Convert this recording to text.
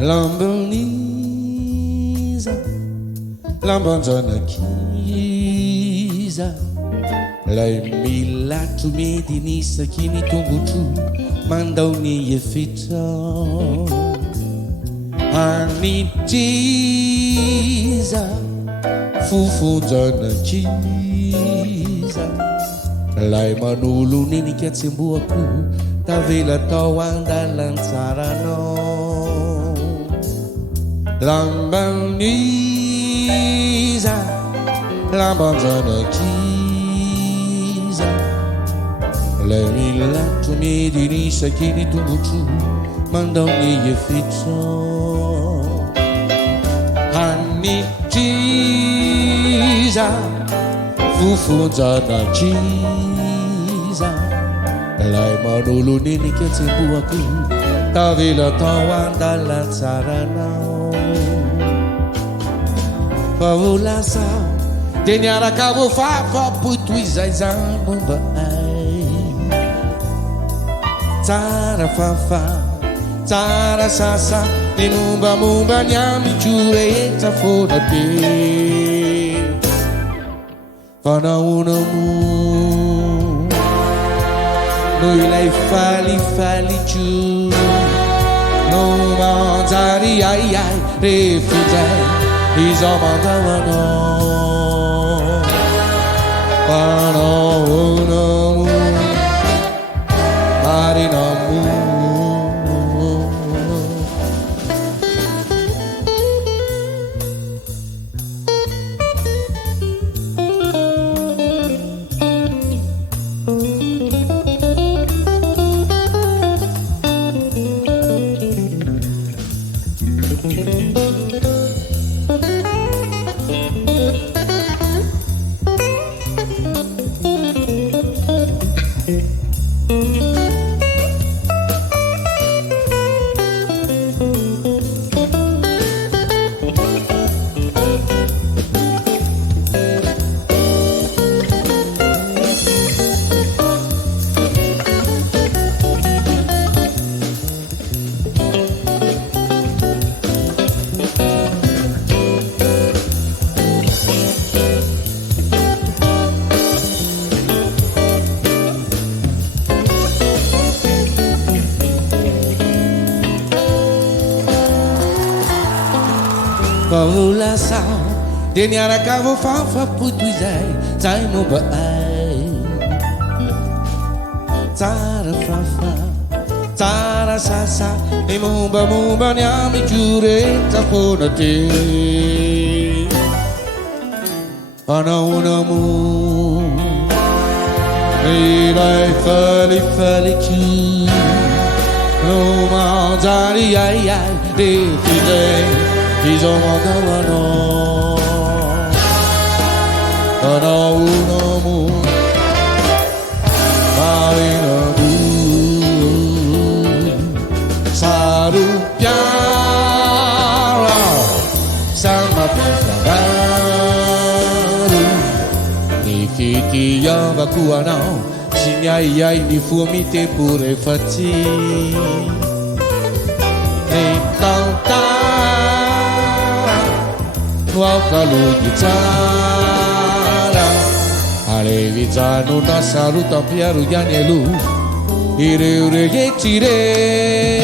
Lambaniza, lambanzana kiza. Lay mila tumedinisa kini tongotro mandao ny efetra anitiza fofonjana kiza. Lay manolo nenika tsemboako tavela tao andalansaranao. Lambaniza, lambanjana kiza. Lay mila tumedinisa kini tongotro mandao ny efetra anitiza fofonjana kiza. Lay manolo nenika tsemboako tavela tao andalansaranao. Fa volasa de niaraka voafafapo toy izay zany momba ay. Tsara fafa tsara sasa ny mombamomba ny amico rehetra foana be. Fa nahoana mo no ilay falifalitro no manjary aiai refindray izaho mandao anao. Fa nahoana mo marina mo. Fa volasa de niaraka voafafapo toy izay zay momba ay. Tsara fafa tsara sasa ny mombamomba ny amico rehetra foana te. Fa nahoana mo ilay falifalitro no manjary aiai refindray izaho mandao anao. Fa nahoana mo marina mo saropiara samy mampifanaro ny fitiavako anao sy ny aiai ny foa mitempo rehefa tsy ny tantara no aokalody tsara. Alevijanona sarotam-piaro ihany aloha ireo rehetra ireo